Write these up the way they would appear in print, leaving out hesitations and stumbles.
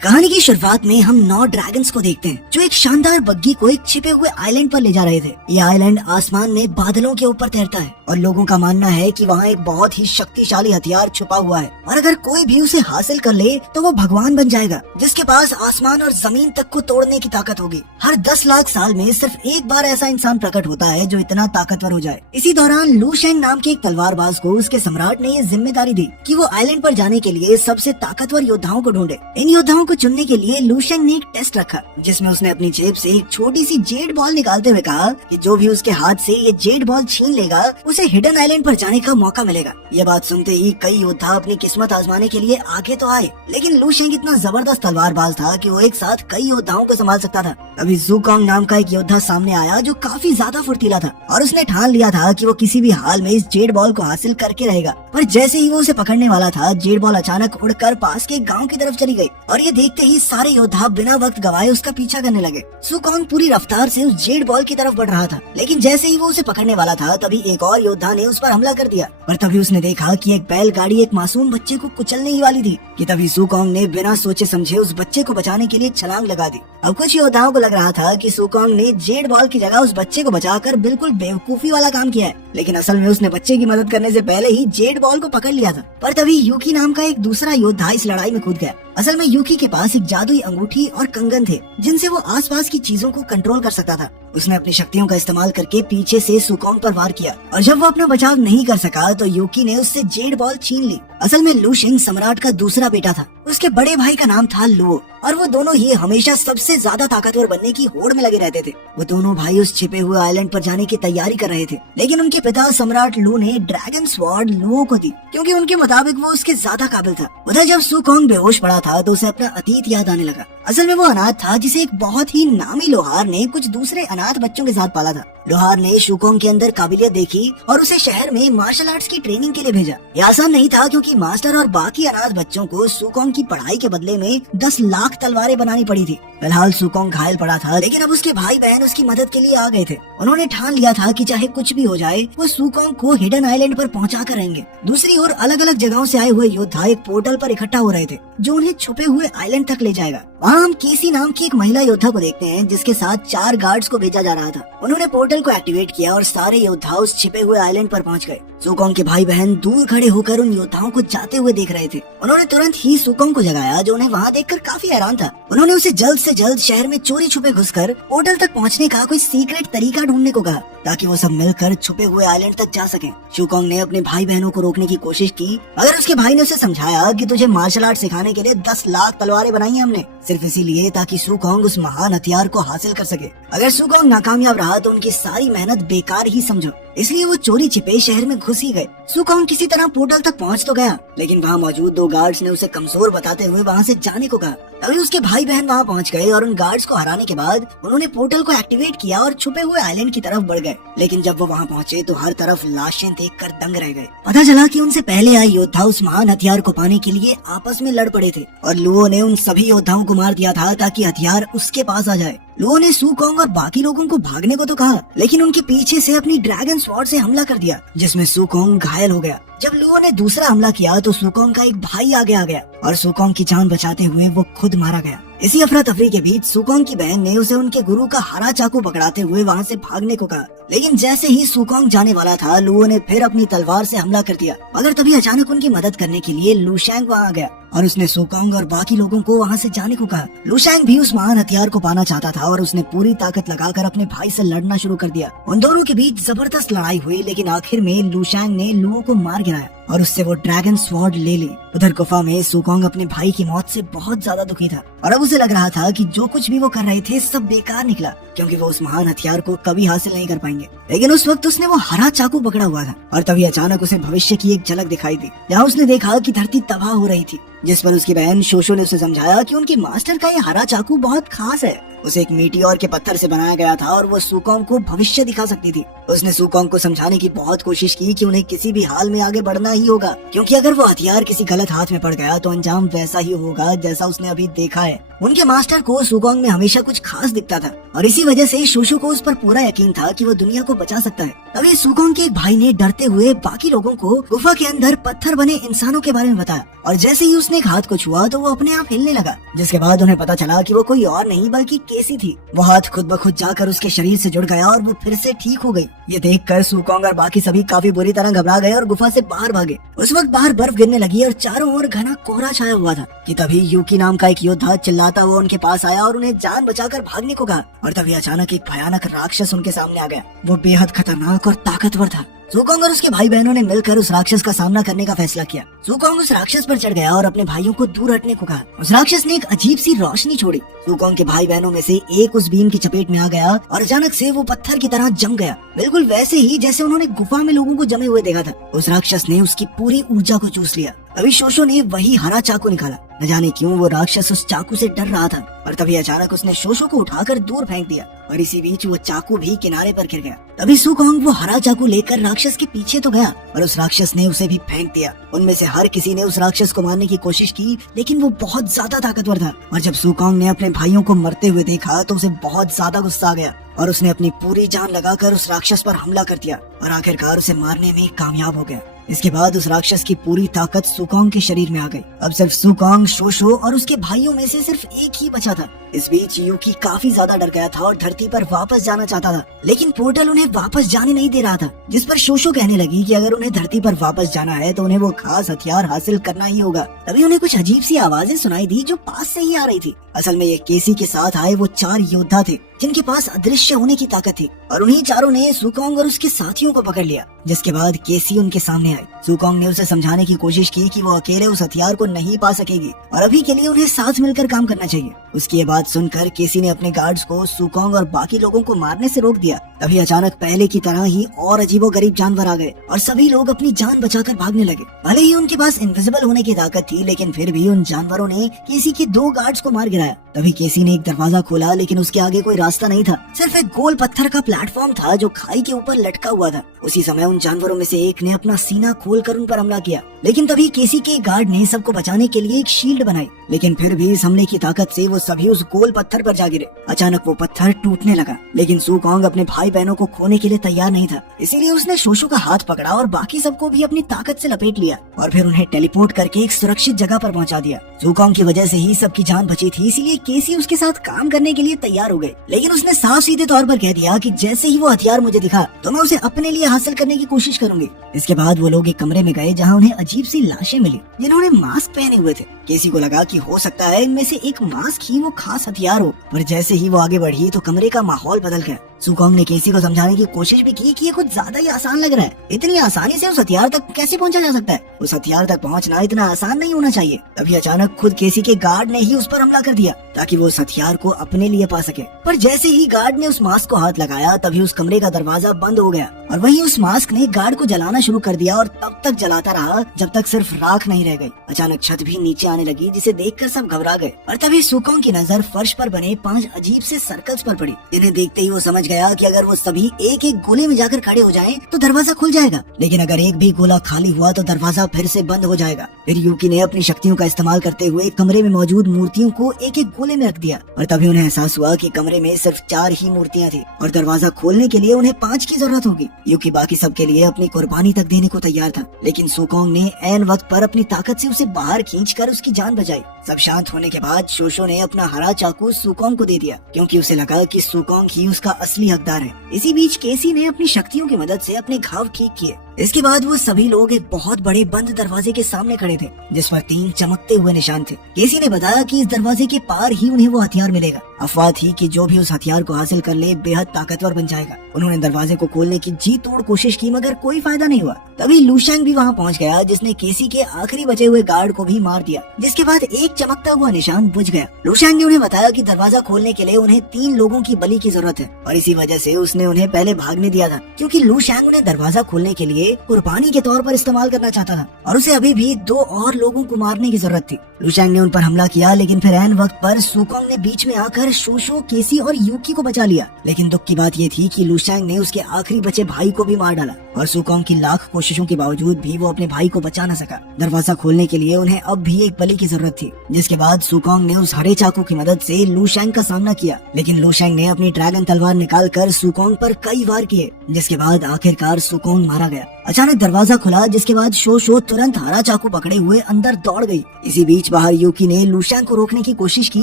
कहानी की शुरुआत में हम 9 ड्रैगन्स को देखते हैं जो एक शानदार बग्गी को एक छिपे हुए आइलैंड पर ले जा रहे थे। ये आइलैंड आसमान में बादलों के ऊपर तैरता है और लोगों का मानना है कि वहाँ एक बहुत ही शक्तिशाली हथियार छुपा हुआ है और अगर कोई भी उसे हासिल कर ले तो वो भगवान बन जाएगा जिसके पास आसमान और जमीन तक को तोड़ने की ताकत होगी। हर 10 लाख साल में सिर्फ एक बार ऐसा इंसान प्रकट होता है जो इतना ताकतवर हो जाए। इसी दौरान लू शेंग नाम के एक तलवारबाज को उसके सम्राट ने ये जिम्मेदारी दी कि वो आइलैंड पर जाने के लिए सबसे ताकतवर योद्धाओं को ढूंढे। इन योद्धाओं को चुनने के लिए लू शेंग ने एक टेस्ट रखा जिसमें उसने अपनी जेब से एक छोटी सी जेड बॉल निकालते हुए कहा कि जो भी उसके हाथ से ये जेड बॉल छीन लेगा उसे हिडन आइलैंड पर जाने का मौका मिलेगा। ये बात सुनते ही कई योद्धा अपनी किस्मत आजमाने के लिए आगे तो आए, लेकिन लू शेंग इतना जबरदस्त तलवारबाज था कि वो एक साथ कई योद्धाओं को संभाल सकता था। अभी ज़ुकोंग नाम का एक योद्धा सामने आया जो काफी ज्यादा फुर्तीला था और उसने ठान लिया था कि वो किसी भी हाल में इस जेड बॉल को हासिल करके रहेगा। पर जैसे ही वो उसे पकड़ने वाला था, जेड बॉल अचानक उड़कर पास के गांव की तरफ चली गई और ये देखते ही सारे योद्धा बिना वक्त गवाए उसका पीछा करने लगे। ज़ुकोंग पूरी रफ्तार से उस जेड बॉल की तरफ बढ़ रहा था, लेकिन जैसे ही वो उसे पकड़ने वाला था तभी एक और योद्धा ने उस पर हमला कर दिया। पर तभी उसने देखा कि एक बैलगाड़ी एक मासूम बच्चे को कुचलने ही वाली थी कि तभी ज़ुकोंग ने बिना सोचे समझे उस बच्चे को बचाने के लिए छलांग लगा दी। अब कुछ योद्धाओं को लग रहा था कि ज़ुकोंग ने जेड बॉल की जगह उस बच्चे को बचाकर बिल्कुल बेवकूफी वाला काम किया है, लेकिन असल में उसने बच्चे की मदद करने से पहले ही जेड बॉल को पकड़ लिया था। पर तभी यूकी नाम का एक दूसरा योद्धा इस लड़ाई में कूद गया। असल में यूकी के पास एक जादुई अंगूठी और कंगन थे जिनसे वो आसपास की चीजों को कंट्रोल कर सकता था। उसने अपनी शक्तियों का इस्तेमाल करके पीछे से ज़ुकोंग पर वार किया और जब वो अपना बचाव नहीं कर सका तो यूकी ने उससे जेड बॉल छीन ली। असल में लू शेंग सम्राट का दूसरा बेटा था। उसके बड़े भाई का नाम था लुओ और वो दोनों ही हमेशा सबसे ज्यादा ताकतवर बनने की होड़ में लगे रहते थे। वो दोनों भाई उस छिपे हुए आइलैंड पर जाने की तैयारी कर रहे थे, लेकिन उनके पिता सम्राट लू ने ड्रैगन स्वॉर्ड लुओ को दी क्योंकि उनके मुताबिक वो उसके ज्यादा काबिल था। उधर जब ज़ुकोंग बेहोश पड़ा था तो उसे अपना अतीत याद आने लगा। असल में वो अनाथ था जिसे एक बहुत ही नामी लोहार ने कुछ दूसरे अनाथ बच्चों के साथ पाला था। लोहार ने ज़ुकोंग के अंदर काबिलियत देखी और उसे शहर में मार्शल आर्ट्स की ट्रेनिंग के लिए भेजा। ये आसान नहीं था क्योंकि मास्टर और बाकी अनाथ बच्चों को ज़ुकोंग की पढ़ाई के बदले में 10 लाख तलवारें बनानी पड़ी थी। फिलहाल ज़ुकोंग घायल पड़ा था, लेकिन अब उसके भाई बहन उसकी मदद के लिए आ गए थे। उन्होंने ठान लिया था कि चाहे कुछ भी हो जाए वो ज़ुकोंग को हिडन आइलैंड पर पहुंचा कर रहेंगे। दूसरी ओर अलग अलग जगहों से आए हुए योद्धा एक पोर्टल पर इकट्ठा हो रहे थे जो उन्हें छुपे हुए आइलैंड तक ले जाएगा। वहाँ हम केसी नाम की एक महिला योद्धा को देखते हैं जिसके साथ 4 गार्ड्स को भेजा जा रहा था। उन्होंने पोर्टल को एक्टिवेट किया और सारे योद्धा उस छिपे हुए आइलैंड पर पहुंच गए। ज़ुकोंग के भाई बहन दूर खड़े होकर उन योद्धाओं को जाते हुए देख रहे थे। उन्होंने तुरंत ही ज़ुकोंग को जगाया जो उन्हें वहाँ देखकर काफी हैरान था। उन्होंने उसे जल्द से जल्द शहर में चोरी छुपे घुसकर पोर्टल तक पहुँचने का कोई सीक्रेट तरीका ढूंढने को कहा ताकि वो सब मिलकर छुपे हुए आइलैंड तक जा सकें। ज़ुकोंग ने अपने भाई बहनों को रोकने की कोशिश की, मगर उसके भाई ने उसे समझाया कि तुझे मार्शल आर्ट सिखाने के लिए 10 लाख तलवारें बनाई हैं हमने, सिर्फ इसीलिए ताकि ज़ुकोंग उस महान हथियार को हासिल कर सके। अगर ज़ुकोंग नाकामयाब रहा तो उनकी सारी मेहनत बेकार ही समझो। इसलिए वो चोरी छिपे शहर में घुस ही गए। ज़ुकोंग किसी तरह पोर्टल तक पहुंच तो गया, लेकिन वहाँ मौजूद 2 गार्ड्स ने उसे कमजोर बताते हुए वहाँ से जाने को कहा। तभी उसके भाई बहन वहाँ पहुँच गए और उन गार्ड्स को हराने के बाद उन्होंने पोर्टल को एक्टिवेट किया और छुपे हुए आइलैंड की तरफ बढ़ गए। लेकिन जब वो वहाँ पहुँचे तो हर तरफ लाशें देखकर दंग रह गए। पता चला कि उनसे पहले आए योद्धा उस महान हथियार को पाने के लिए आपस में लड़ पड़े थे और लुओ ने उन सभी योद्धाओं को मार दिया था ताकि हथियार उसके पास आ जाए। लुओ ने ज़ुकोंग और बाकी लोगों को भागने को तो कहा, लेकिन उनके पीछे से अपनी ड्रैगन स्वॉर्ड से हमला कर दिया जिसमें ज़ुकोंग घायल हो गया। जब लुओ ने दूसरा हमला किया तो ज़ुकोंग का एक भाई आगे आ गया और ज़ुकोंग की जान बचाते हुए वो खुद मारा गया। इसी अफरा तफरी के बीच ज़ुकोंग की बहन ने उसे उनके गुरु का हरा चाकू पकड़ाते हुए वहाँ से भागने को कहा, लेकिन जैसे ही ज़ुकोंग जाने वाला था लुओ ने फिर अपनी तलवार से हमला कर दिया। मगर तभी अचानक उनकी मदद करने के लिए लू शेंग वहाँ आ गया और उसने ज़ुकोंग और बाकी लोगों को वहाँ से जाने को कहा। लू शेंग भी उस महान हथियार को पाना चाहता था और उसने पूरी ताकत लगाकर अपने भाई से लड़ना शुरू कर दिया। उन दोनों के बीच जबरदस्त लड़ाई हुई, लेकिन आखिर में लू शेंग ने लुओ को मार गिराया और उससे वो ड्रैगन स्वॉर्ड ले ली। उधर गुफा में ज़ुकोंग अपने भाई की मौत से बहुत ज्यादा दुखी था और अब उसे लग रहा था कि जो कुछ भी वो कर रहे थे सब बेकार निकला क्योंकि वो उस महान हथियार को कभी हासिल नहीं कर पाएंगे। लेकिन उस वक्त उसने वो हरा चाकू पकड़ा हुआ था और तभी अचानक उसे भविष्य की एक झलक दिखाई दी जहाँ उसने देखा कि धरती तबाह हो रही थी, जिस पर उसकी बहन शोशो ने उसे समझाया कि उनके मास्टर का ये हरा चाकू बहुत खास है। उसे एक मीटियोर के पत्थर से बनाया गया था और वो ज़ुकोंग को भविष्य दिखा सकती थी। उसने ज़ुकोंग को समझाने की बहुत कोशिश की कि उन्हें किसी भी हाल में आगे बढ़ना ही होगा क्योंकि अगर वो हथियार किसी गलत हाथ में पड़ गया तो अंजाम वैसा ही होगा जैसा उसने अभी देखा है। उनके मास्टर को सुकोंग में हमेशा कुछ खास दिखता था और इसी वजह से शोशो को उस पर पूरा यकीन था कि वो दुनिया को बचा सकता है। तभी सुकोंग के एक भाई ने डरते हुए बाकी लोगों को गुफा के अंदर पत्थर बने इंसानों के बारे में बताया और जैसे ही उसने एक हाथ को छुआ तो वो अपने आप हिलने लगा, जिसके बाद उन्हें पता चला कि वो कोई और नहीं बल्कि केसी थी। वो हाथ खुद ब खुद जाकर उसके शरीर से जुड़ गया और वो फिर से ठीक हो गई। ये देखकर सुकोंग और बाकी सभी काफी बुरी तरह घबरा गए और गुफा से बाहर भागे। उस वक्त बाहर बर्फ गिरने लगी और चारों ओर घना कोहरा छाया हुआ था कि तभी यूकी नाम का एक योद्धा चिल्लाता हुआ उनके पास आया और उन्हें जान बचाकर भागने को कहा। और तभी अचानक एक भयानक राक्षस उनके सामने आ गया। वो बेहद खतरनाक और ताकतवर था। सुकोंग और उसके भाई बहनों ने मिलकर उस राक्षस का सामना करने का फैसला किया। सुकोंग उस राक्षस पर चढ़ गया और अपने भाइयों को दूर हटने को कहा। उस राक्षस ने एक अजीब सी रोशनी छोड़ी। सुकोंग के भाई बहनों में से एक उस बीम की चपेट में आ गया और अचानक से वो पत्थर की तरह जम गया, बिल्कुल वैसे ही जैसे उन्होंने गुफा में लोगों को जमे हुए देखा था। उस राक्षस ने उसकी पूरी ऊर्जा को चूस लिया। अभी शोशो ने वही हरा चाकू निकाला। न जाने क्यों वो राक्षस उस चाकू से डर रहा था और तभी अचानक उसने शोशो को उठाकर दूर फेंक दिया और इसी बीच वो चाकू भी किनारे पर गिर गया। तभी सुकोंग वो हरा चाकू लेकर राक्षस के पीछे तो गया और उस राक्षस ने उसे भी फेंक दिया। उनमें से हर किसी ने उस राक्षस को मारने की कोशिश की, लेकिन वो बहुत ज्यादा ताकतवर था और जब सुकोंग ने अपने भाइयों को मरते हुए देखा तो उसे बहुत ज्यादा गुस्सा आ गया और उसने अपनी पूरी जान लगाकर उस राक्षस पर हमला कर दिया और आखिरकार उसे मारने में कामयाब हो गया। इसके बाद उस राक्षस की पूरी ताकत सुकोंग के शरीर में आ गई। अब सिर्फ सुकोंग, शोशो और उसके भाइयों में से सिर्फ एक ही बचा था। इस बीच यूकी काफी ज्यादा डर गया था और धरती पर वापस जाना चाहता था, लेकिन पोर्टल उन्हें वापस जाने नहीं दे रहा था। जिस पर शोशो कहने लगी कि अगर उन्हें धरती पर वापस जाना है तो उन्हें वो खास हथियार हासिल करना ही होगा। तभी उन्हें कुछ अजीब सी आवाजें सुनाई दी जो पास से ही आ रही थी। असल में ये केसी के साथ आए वो 4 योद्धा थे जिनके पास अदृश्य होने की ताकत थी और उन्हीं चारों ने सुकोंग और उसके साथियों को पकड़ लिया। जिसके बाद केसी उनके सामने आई। सुकोंग ने उसे समझाने की कोशिश की कि वो अकेले उस हथियार को नहीं पा सकेगी और अभी के लिए उन्हें साथ मिलकर काम करना चाहिए। उसकी ये बात सुनकर केसी ने अपने गार्ड्स को सुकोंग और बाकी लोगों को मारने से रोक दिया। तभी अचानक पहले की तरह ही और अजीबोगरीब जानवर आ गए और सभी लोग अपनी जान बचाकर भागने लगे। भले ही उनके पास इनविजिबल होने की ताकत थी, लेकिन फिर भी उन जानवरों ने केसी के 2 गार्ड्स को मार गिराया। तभी केसी ने एक दरवाजा खोला, लेकिन उसके आगे कोई रास्ता नहीं था, सिर्फ एक गोल पत्थर का प्लेटफॉर्म था जो खाई के ऊपर लटका हुआ था। उसी समय उन जानवरों में से एक ने अपना सीना खोलकर उन पर हमला किया, लेकिन तभी केसी के गार्ड ने सबको बचाने के लिए एक शील्ड बनाई, लेकिन फिर भी इस हमले की ताकत से वो सभी उस गोल पत्थर पर जा गिरे। अचानक वो पत्थर टूटने लगा, लेकिन सुकोंग अपने भाई बहनों को खोने के लिए तैयार नहीं था, इसीलिए उसने शोशो का हाथ पकड़ा और बाकी सबको भी अपनी ताकत से लपेट लिया और फिर उन्हें टेलीपोर्ट करके एक सुरक्षित जगह पर पहुंचा दिया। सुकोंग की वजह से ही सबकी जान बची थी, इसीलिए केसी उसके साथ काम करने के लिए तैयार हो गए, लेकिन उसने साफ सीधे तौर पर कह दिया कि जैसे ही वो हथियार मुझे दिखा तो मैं उसे अपने लिए हासिल करने की कोशिश करूंगी। इसके बाद वो लोग एक कमरे में गए जहाँ उन्हें अजीब सी लाशें मिली जिन्होंने मास्क पहने हुए थे। केसी को लगा कि हो सकता है इनमें से एक मास्क ही वो खास हथियार हो, पर जैसे ही वो आगे बढ़ी तो कमरे का माहौल बदल गया। सुकोंग ने केसी को समझाने की कोशिश भी की कि ये कुछ ज्यादा ही आसान लग रहा है, इतनी आसानी से उस हथियार तक कैसे पहुंचा जा सकता है, उस हथियार तक पहुंचना इतना आसान नहीं होना चाहिए। तभी अचानक खुद केसी के गार्ड ने ही उस पर हमला कर दिया ताकि वो उस हथियार को अपने लिए पा सके। पर जैसे ही गार्ड ने उस मास्क को हाथ लगाया तभी उस कमरे का दरवाजा बंद हो गया और वहीं उस मास्क ने गार्ड को जलाना शुरू कर दिया और तब तक जलाता रहा जब तक सिर्फ राख नहीं रह गई। अचानक छत भी नीचे आने लगी जिसे देखकर सब घबरा गए और तभी सुकोंग की नजर फर्श पर बने 5 अजीब से सर्कल्स पर पड़ी, जिन्हें देखते ही वो समझ गया कि अगर वो सभी एक एक गोले में जाकर खड़े हो जाएं तो दरवाजा खुल जाएगा, लेकिन अगर एक भी गोला खाली हुआ तो दरवाजा फिर से बंद हो जाएगा। फिर यूकी ने अपनी शक्तियों का इस्तेमाल करते हुए कमरे में मौजूद मूर्तियों को एक एक गोले में रख दिया और तभी उन्हें एहसास हुआ कि कमरे में सिर्फ 4 ही मूर्तियां थी और दरवाजा खोलने के लिए उन्हें 5 की जरूरत होगी। यूकी बाकी सबके लिए अपनी कुर्बानी तक देने को तैयार था, लेकिन सुकोंग ने ऐन वक्त पर अपनी ताकत से उसे बाहर खींचकर उसकी जान बचाई। सब शांत होने के बाद शोशो ने अपना हरा चाकू सुकोंग को दे दिया क्योंकि उसे लगा कि सुकोंग ही उसका असली हकदार है। इसी बीच केसी ने अपनी शक्तियों की मदद से अपने घाव ठीक किए। इसके बाद वो सभी लोग एक बहुत बड़े बंद दरवाजे के सामने खड़े थे जिस पर 3 चमकते हुए निशान थे। केसी ने बताया कि इस दरवाजे के पार ही उन्हें वो हथियार मिलेगा। अफवाह थी कि जो भी उस हथियार को हासिल कर ले बेहद ताकतवर बन जाएगा। उन्होंने दरवाजे को खोलने की जी तोड़ कोशिश की मगर कोई फायदा नहीं हुआ। तभी लूशैंग भी वहाँ पहुँच गया जिसने केसी के आखिरी बचे हुए गार्ड को भी मार दिया, जिसके बाद एक चमकता हुआ निशान बुझ गया। लूशैंग ने उन्हें बताया कि दरवाजा खोलने के लिए उन्हें 3 लोगों की बलि की जरूरत है और इसी वजह से उसने उन्हें पहले भागने दिया था क्योंकि लूशैंग उन्हें दरवाजा खोलने के लिए कुर्बानी के तौर पर इस्तेमाल करना चाहता था और उसे अभी भी 2 और लोगों को मारने की जरूरत थी। लुशैंग ने उन पर हमला किया, लेकिन फिर ऐन वक्त पर सुकोंग ने बीच में आकर शोशो, केसी और यूकी को बचा लिया। लेकिन दुख की बात ये थी कि लुशैंग ने उसके आखिरी बचे भाई को भी मार डाला और सुकोंग की लाख कोशिशों के बावजूद भी वो अपने भाई को बचा न सका। दरवाजा खोलने के लिए उन्हें अब भी एक बलि की जरूरत थी, जिसके बाद सुकोंग ने उस हरे चाकू की मदद से लुशैंग का सामना किया, लेकिन लुशैंग ने अपनी ड्रैगन तलवार निकालकर सुकोंग पर कई वार किए, जिसके बाद आखिरकार सुकोंग मारा गया। अचानक दरवाजा खुला, जिसके बाद शोशो तुरंत हरा चाकू पकड़े हुए अंदर दौड़ गई। इसी बीच बाहर यूकी ने लुशैंग को रोकने की कोशिश की,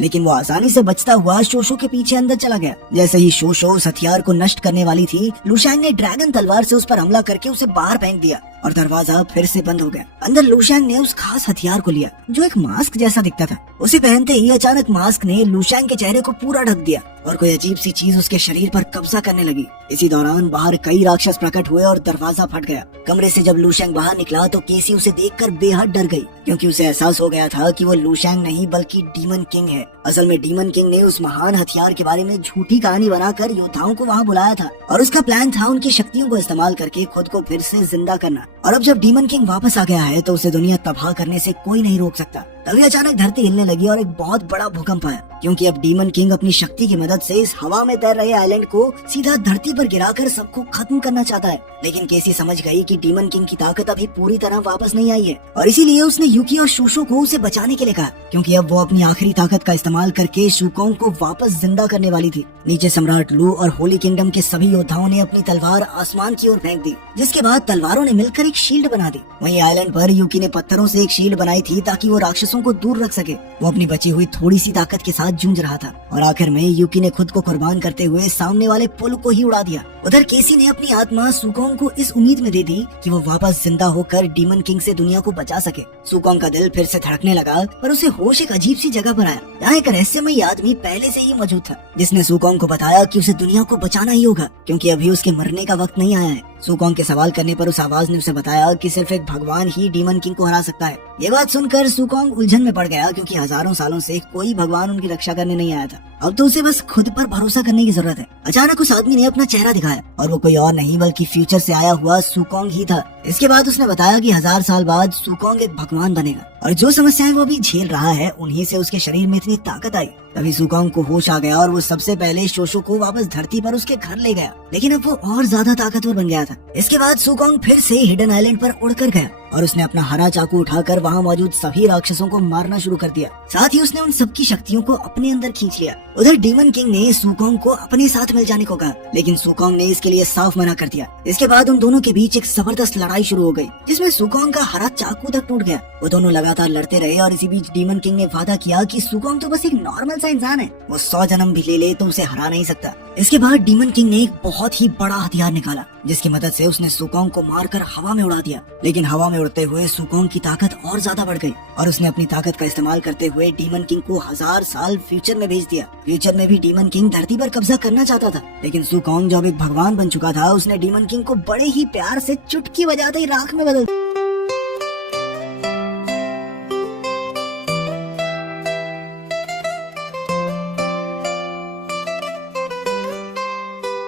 लेकिन वो आसानी से बचता हुआ शोशो के पीछे अंदर चला गया। जैसे ही शोशो उस हथियार को नष्ट करने वाली थी, लुशैंग ने ड्रैगन तलवार से उस पर हमला करके उसे बाहर फेंक दिया और दरवाजा फिर से बंद हो गया। अंदर लुशैंग ने उस खास हथियार को लिया जो एक मास्क जैसा दिखता था। उसे पहनते ही अचानक मास्क ने लुशैंग के चेहरे को पूरा ढक दिया और कोई अजीब सी चीज उसके शरीर पर कब्जा करने लगी। इसी दौरान बाहर कई राक्षस प्रकट हुए और दरवाजा फट गया। कमरे से जब लुशैंग बाहर निकला तो केसी उसे देखकर बेहद डर गई, क्योंकि उसे एहसास हो गया था कि वो लुशैंग नहीं बल्कि डीमन किंग है। असल में डीमन किंग ने उस महान हथियार के बारे में झूठी कहानी बनाकर योद्धाओं को वहाँ बुलाया था और उसका प्लान था उनकी शक्तियों को इस्तेमाल करके खुद को फिर से जिंदा करना। और अब जब डीमन किंग वापस आ गया है तो उसे दुनिया तबाह करने से कोई नहीं रोक सकता। तभी अचानक धरती हिलने लगी और एक बहुत बड़ा भूकंप आया, क्योंकि अब डीमन किंग अपनी शक्ति की मदद से इस हवा में तैर रहे आइलैंड को सीधा धरती पर गिराकर सबको खत्म करना चाहता है। लेकिन केसी समझ गई कि डीमन किंग की ताकत अभी पूरी तरह वापस नहीं आई है और इसीलिए उसने यूकी और शोशो को उसे बचाने के लिए कहा, क्योंकि अब वो अपनी आखिरी ताकत का इस्तेमाल करके सुकोंग को वापस जिंदा करने वाली थी। नीचे सम्राट लू और होली किंगडम के सभी योद्धाओं ने अपनी तलवार आसमान की ओर फेंक दी, जिसके बाद तलवारों ने मिलकर एक शील्ड बना दी। वहीं आइलैंड पर यूकी ने पत्थरों से एक शील्ड बनाई थी ताकि वो राक्षसों को दूर रख सके। वो अपनी बची हुई थोड़ी सी ताकत के साथ जूझ रहा था और आखिर में यूकी ने खुद को कुर्बान करते हुए सामने वाले पुल को ही उड़ा दिया। उधर केसी ने अपनी आत्मा सुकोंग को इस उम्मीद में दे दी कि वो वापस जिंदा होकर डीमन किंग से दुनिया को बचा सके। सुकोंग का दिल फिर से धड़कने लगा, पर उसे होश एक अजीब सी जगह पर आया। यहाँ एक रहस्यमयी आदमी पहले से ही मौजूद था, जिसने सुकोंग को बताया कि उसे दुनिया को बचाना ही होगा, क्योंकि अभी उसके मरने का वक्त नहीं आया है। सुकोंग के सवाल करने पर उस आवाज ने उसे बताया कि सिर्फ एक भगवान ही डीमन किंग को हरा सकता है। ये बात सुनकर सुकोंग उलझन में पड़ गया, क्योंकि हजारों सालों से कोई भगवान उनकी रक्षा करने नहीं आया था। अब तो उसे बस खुद पर भरोसा करने की जरूरत है। अचानक उस आदमी ने अपना चेहरा दिखाया और वो कोई और नहीं बल्कि फ्यूचर से आया हुआ सुकोंग ही था। इसके बाद उसने बताया कि 1000 साल बाद सुकोंग एक भगवान बनेगा और जो समस्याएं वो भी झेल रहा है उन्हीं से उसके शरीर में इतनी ताकत आई। तभी सुकोंग को होश आ गया और वो सबसे पहले शोशो को वापस धरती पर उसके घर ले गया, लेकिन अब वो और ज्यादा ताकतवर बन गया था। इसके बाद सुकोंग फिर से हिडन आइलैंड पर उड़कर गया और उसने अपना हरा चाकू उठाकर वहाँ मौजूद सभी राक्षसों को मारना शुरू कर दिया। साथ ही उसने उन सबकी शक्तियों को अपने अंदर खींच लिया। उधर डीमन किंग ने सुकोंग को अपने साथ मिल जाने को कहा, लेकिन सुकोंग ने इसके लिए साफ मना कर दिया। इसके बाद उन दोनों के बीच एक जबरदस्त लड़ाई शुरू हो गई, जिसमें सुकोंग का हरा चाकू तक टूट गया। वो दोनों लगातार लड़ते रहे और इसी बीच डीमन किंग ने वादा किया कि सुकोंग तो बस एक नॉर्मल सा इंसान है, वो 100 जन्म भी ले ले तो उसे हरा नहीं सकता। इसके बाद डीमन किंग ने एक बहुत ही बड़ा हथियार निकाला, जिसकी मदद से उसने सुकोंग को मारकर हवा में उड़ा दिया। लेकिन हवा में उड़ते हुए सुकोंग की ताकत और ज्यादा बढ़ गई और उसने अपनी ताकत का इस्तेमाल करते हुए डीमन किंग को 1000 साल फ्यूचर में भेज दिया। फ्यूचर में भी डीमन किंग धरती पर कब्जा करना चाहता था, लेकिन सुकोंग जब एक भगवान बन चुका था, उसने डीमन किंग को बड़े ही प्यार से चुटकी बजाते ही राख में बदल।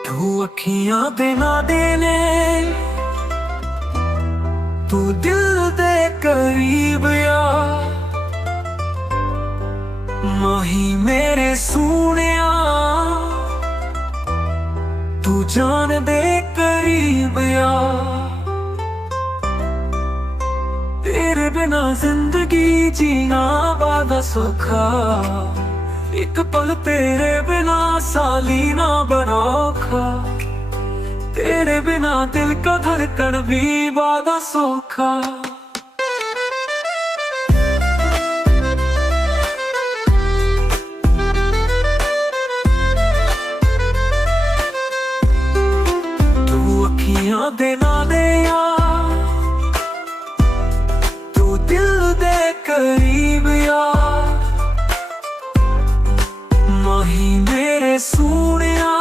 तू अखियां दे ना देने, तू दिल दे करीब या माही मेरे सूनिया, तू जान दे करीब या। तेरे बिना जिंदगी जीना वादा सौखा, एक पल तेरे बिना साली ना बनोखा, तेरे बिना दिल का धड़कन भी वादा सौखा। तू अखियां दे ना दे यार, तू दिल दे करीब यार, माही मेरे सूनिया,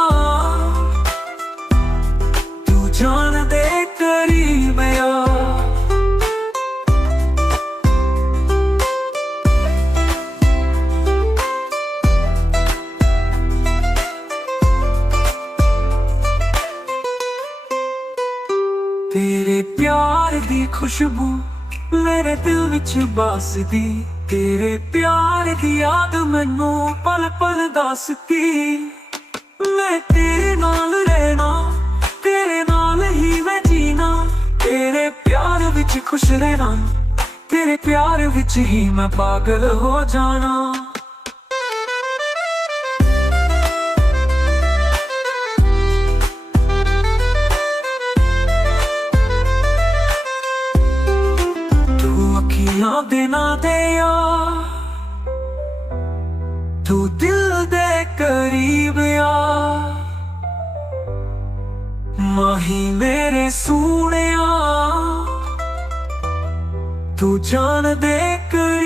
तू जान दे करीब या। तेरे ਦੀ ਖੁਸ਼ਬੂ ਮੇਰੇ ਦਿਲ ਵਿੱਚ ਵੱਸਦੀ, ਤੇਰੇ ਪਿਆਰ ਦੀ ਯਾਦ ਮੈਨੂੰ ਪਲ ਪਲ ਦੱਸਦੀ। ਮੈਂ ਤੇਰੇ ਨਾਲ ਰਹਿਣਾ, ਤੇਰੇ ਨਾਲ ਹੀ ਮੈਂ ਜੀਣਾ, ਤੇਰੇ ਪਿਆਰ ਵਿੱਚ ਖੁਸ਼ ਰਹਿਣਾ, ਤੇਰੇ ਪਿਆਰ ਵਿੱਚ ਹੀ ਮੈਂ ਪਾਗਲ ਹੋ ਜਾਣਾ। ਤੂੰ ਅੱਖੀਆਂ ਦੇ ਨਾ ਦੇ ਆ, ਤੂੰ ਦਿਲ ਦੇ ਕਰੀਬ ਆ, ਮਾਹੀ ਮੇਰੇ ਸੋਹਣਿਆ, ਤੂੰ ਜਾਨ ਦੇ ਕਰੀਬ